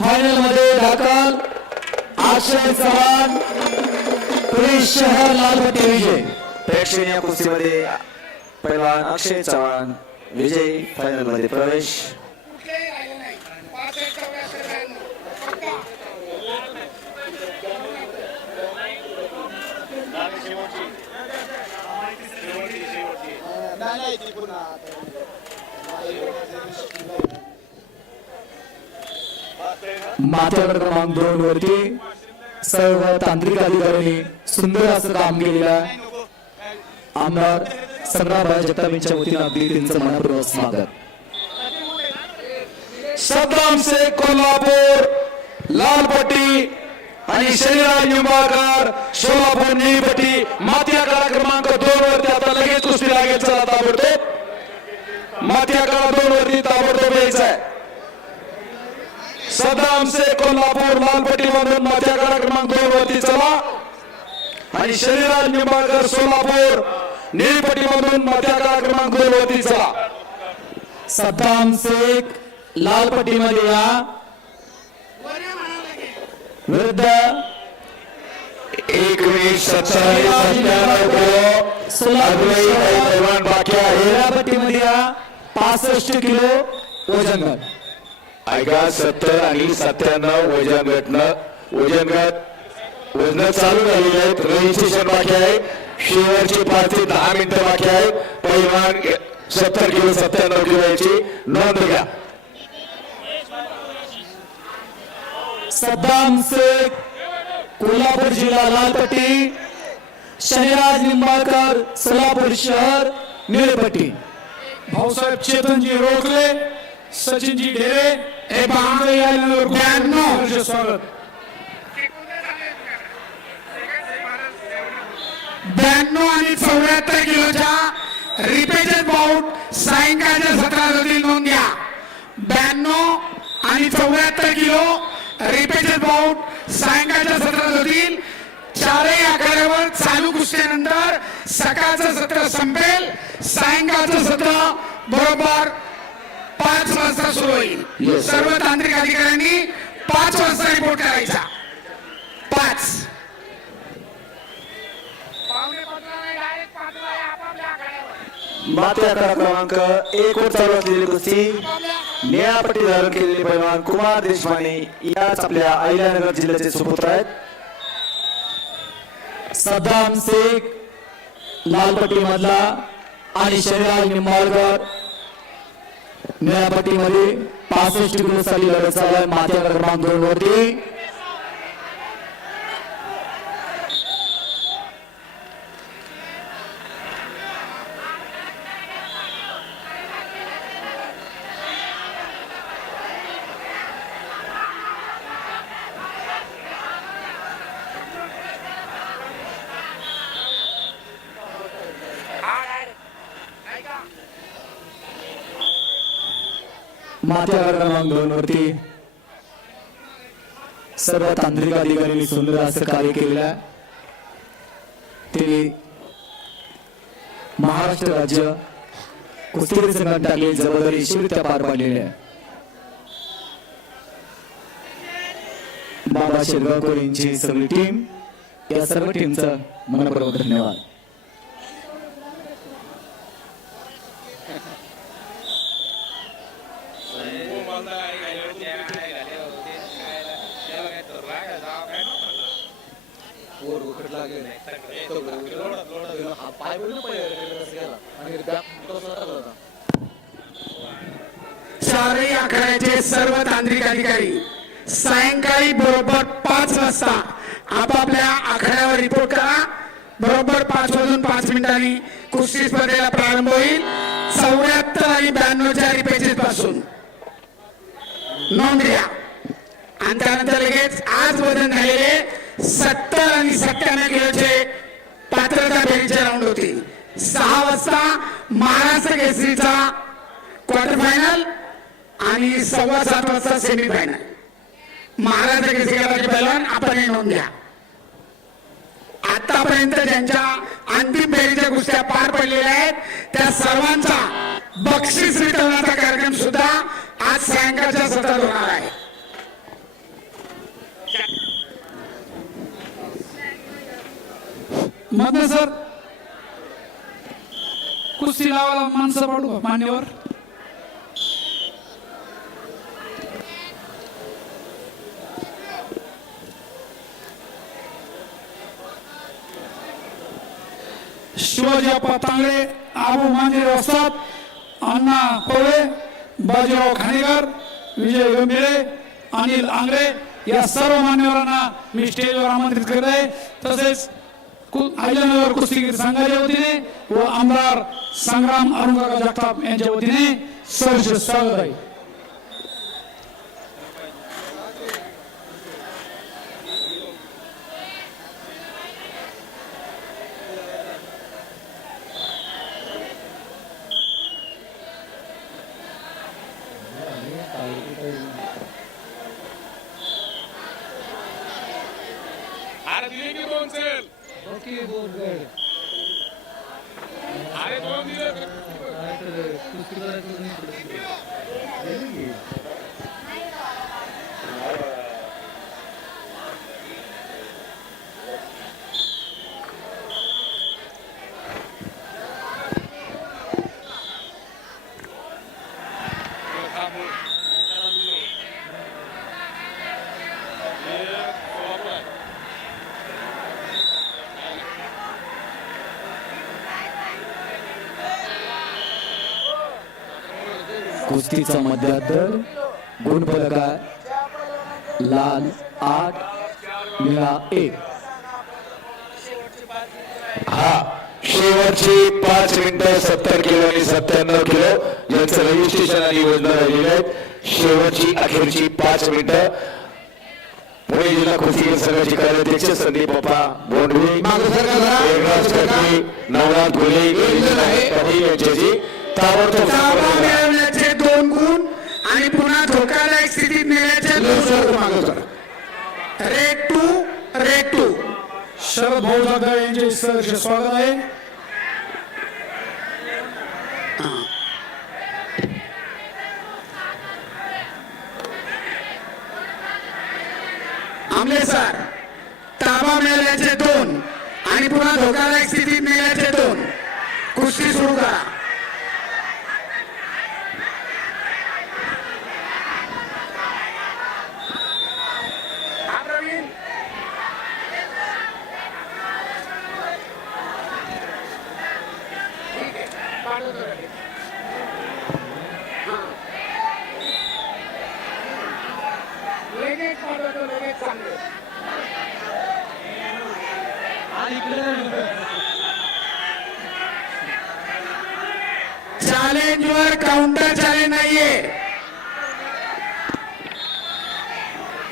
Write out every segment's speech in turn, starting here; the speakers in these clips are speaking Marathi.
फायनलमध्ये दाखल अक्षय चव्हाण पुणे शहर लालपट्टी विजय. प्रेक्षणीय कुस्तीमध्ये पैलवान अक्षय चव्हाण विजय फायनलमध्ये प्रवेश. माथ्यावर क्रमांक दोन वरती सर्व तांत्रिक अधिकाऱ्यांनी सुंदर असं काम केलेलं आहे. आमदार संग्रामराव जगताप यांच्या वतीनं अगदी त्यांचं मनपूर्वक स्वागत. सद्दाम शेख कोल्हापूर लालपट्टी आणि शरीराज निंबाळकर सोलापूर निळपट्टी माती क्रमांक ताबडतोब माती आकडा दोन वरती ताबडतोब यायचं आहे सद्दाम से कोल्हापूर लालपट्टी मधून माती आकडा क्रमांक दोन वरती चला. आणि शरीराज निंबाळकर सोलापूर निळपट्टी मधून माती आकडा क्रमांक दोन वरती चला. सद्दाम शेख लालपट्टीमध्ये या. विरुद्ध एकवीस सत्तावीस सत्त्याण्णव बाकी आहे. वेळापट्टीमध्ये या. पासष्ट किलो वजन गट ऐका सत्तर आणि सत्त्याण्णव वजन गटनं वजन गट वजन चालू झालेली आहेत. रजिस्ट्रेशन बाकी आहे. शेवटची पाच ते दहा मिनिटं बाकी आहेत. पैलवान सत्तर किलो सत्त्याण्णव किलो याची नोंद घ्या. सद्दाम शेख कोल्हापूर जिल्हा लालपट्टी. शनिराज निंबाळकर सोलापूर शहर निळपट्टी. भाऊसाहेब चेतनजी रोखले सचिनजी ढेरे हे बांगडे यायला ब्याण्णव स्वागत. ब्याण्णव आणि चौऱ्याहत्तर किलोच्या रिपेटेड बाउट सायंकाळच्या सत्रातील नोंद घ्या ब्याण्णव आणि चौऱ्याहत्तर किलो रिपेटेड बाउट सायंकाळच्या सत्रात होतील चारही आखाड्यावर चालू कुस्त्यानंतर सकाळचं सत्र संपेल. सायंकाळचं सत्र बरोबर पाच वाजता सुरू होईल. सर्व तांत्रिक अधिकाऱ्यांनी पाच वाजता रिपोर्ट करायचा. पाच. माती आकडा क्रमांक एक वर चालू असलेली कुस्ती. निळ्या पट्टी धारण केलेले पैलवान कुमार देशमाने याच आपल्या अहिल्यानगर जिल्ह्याचे सुपुत्र आहेत. सद्दाम शेख लालपट्टी मधला आणि शनिराज निंबाळकर निळापट्टीमध्ये पासष्ट किलो साली लढत चालू आहे माथ्या क्रमांक दोन वरती. माथ्या क्रमांक दोन वरती सर्व तांत्रिक अधिकाऱ्यांनी सुंदर असं कार्य केलेलं आहे. ते महाराष्ट्र राज्य कुस्ती संघात टाकलेली जबाबदारी यशस्वीरित्या पार पाडलेली आहे. बाबा शेरगावकर यांची सगळी टीम या सर्व टीमचा मनपूर्वक धन्यवाद. चारही आखाड्याचे सर्व तांत्रिक अधिकारी सायंकाळी बरोबर पाच वाजता आपापल्या आखाड्यावर रिपोर्ट करा. बरोबर पाच वाजून पाच मिनिटांनी कुस्ती स्पर्धेला प्रारंभ होईल. चौऱ्याहत्तर आणि ब्याण्णवच्या रिपेचेस पासून नोंद घ्या आणि त्यानंतर लगेच आज वजन झालेले सत्तर आणि सत्त्याण्णव किलोचे पात्रता फेरीचे राऊंड होती. सहा वाजता महाराष्ट्र केसरीचा क्वार्टर फायनल आणि सव्वा सात वाजता सेमीफायनल महाराष्ट्र केसरी गटाचे आपण हे नोंद घ्या. आतापर्यंत ज्यांच्या अंतिम फेरीच्या कुस्त्या पार पडलेल्या आहेत त्या सर्वांचा बक्षीस वितरणाचा कार्यक्रम सुद्धा आज सायंकाळच्या सत्रात होणार आहे. मग सर कुस्ती लावायला माणसं पाडू मान्यवर? शिवाजीअप्पा तांगडे आबू मांजरे वस्ताद अण्णा पवळे बाजीराव खाणेकर विजय गंभीरे अनिल आंगरे या सर्व मान्यवरांना मी स्टेजवर आमंत्रित करत आहे. तसेच कु- अहिल्यानगर कुस्तीगीर संघाच्या वतीने व आमदार संग्राम अरुणकाका जगताप यांच्या वतीने सहर्ष स्वागत आहे. আরে कुस्तीचा मध्यांतर गुणफलकार लाल आठ निळा एक. हा शेवटची पाच मिनिटं सत्तर किलो आणि सत्त्याण्णव किलो यांचं रजिस्ट्रेशन आणि योजना राहिलेली आहेत. शेवटची अखेरची पाच मिनिटं. पुणे जिल्हा कुस्ती संघाचे कार्याध्यक्ष संदीप बाप्पा बोंडवे एकनाथ खडके, नवनाथ घोले यांच्याशी ताबडतोब आणि पुन्हा धोकादायक स्थितीत नेण्याचे दोन गुण rate two rate two. Sharad भाऊ जाधव यांचे सहर्ष स्वागत आहे. आमले सर ताबा मिळाल्याचे दोन आणि पुन्हा धोकादायक स्थितीत नेल्याचे दोन. कुस्ती सुरू करा हा, प्रवीण. ठीक आहे, पाठवतो लगेच. हा. लगेच पाठवतो लगेच सांगतो चॅलेंज वर काउंटर चॅलेंज नाहीये.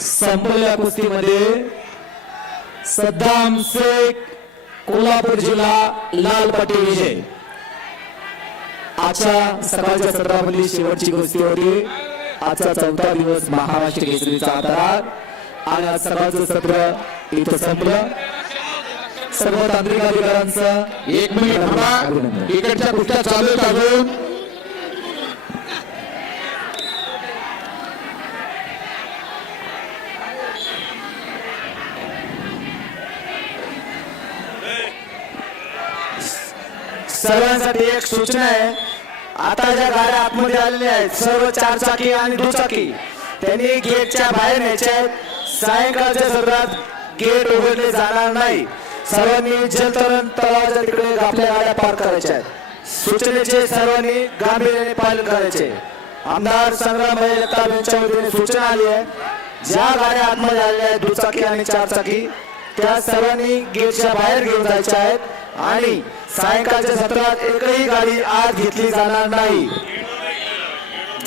संपलेल्या कुस्तीमध्ये सद्दाम शेख कोल्हापूर जिल्हा लाल पट्टी विजय. आजच्या सकाळच्या सत्रामधली शेवटची कुस्ती होती. आजचा चौथा दिवस महाराष्ट्र केसरीचा आधार आणि आज सकाळचं सत्र इथं संपलं. सर्व तांत्रिक अधिकाऱ्यांचं एक मिनिट थांबा. इकडच्या कुस्त्या चालू आहेत अजून? सर्वांसाठी एक सूचना आहे. आता ज्या गाड्या आतमध्ये आलेल्या आहेत सर्व चार चाकी आणि दुचाकी त्यांनी गेटच्या बाहेर न्यायच्या आहेत. सायंकाळच्या सत्रात गेट उघडले जाणार नाही. सर्वांनी जलतरण तलावाच्या तिकडे आपल्या गाड्या पार करायच्या आहेत. सूचनेचे सर्वांनी गांभीर्याने पालन करायचे. आमदार संग्राम जगताप यांच्या वतीने सूचना आली आहे. ज्या गाड्या आतमध्ये आलेल्या आहेत दुचाकी आणि चारचाकी त्या सर्वांनी गेटच्या बाहेर घेऊन जायच्या आहेत आणि सायंकाळच्या सत्रात एकही गाडी आत घेतली जाणार नाही.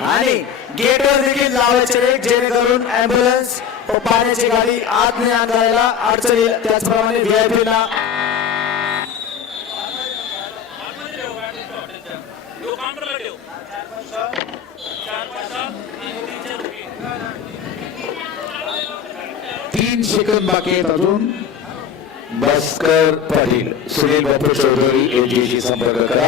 आणि गेटवर देखील लावायचे जेणेकरून अँब्युलन्स पाण्याची गाडी आत ने करायला अडचण येईल. त्याचप्रमाणे व्हीआयपी ला. तीन सेकंद बाकी आहेत अजून. भास्कर पाटील सुनील बापू चौधरी यांच्याशी संपर्क करा.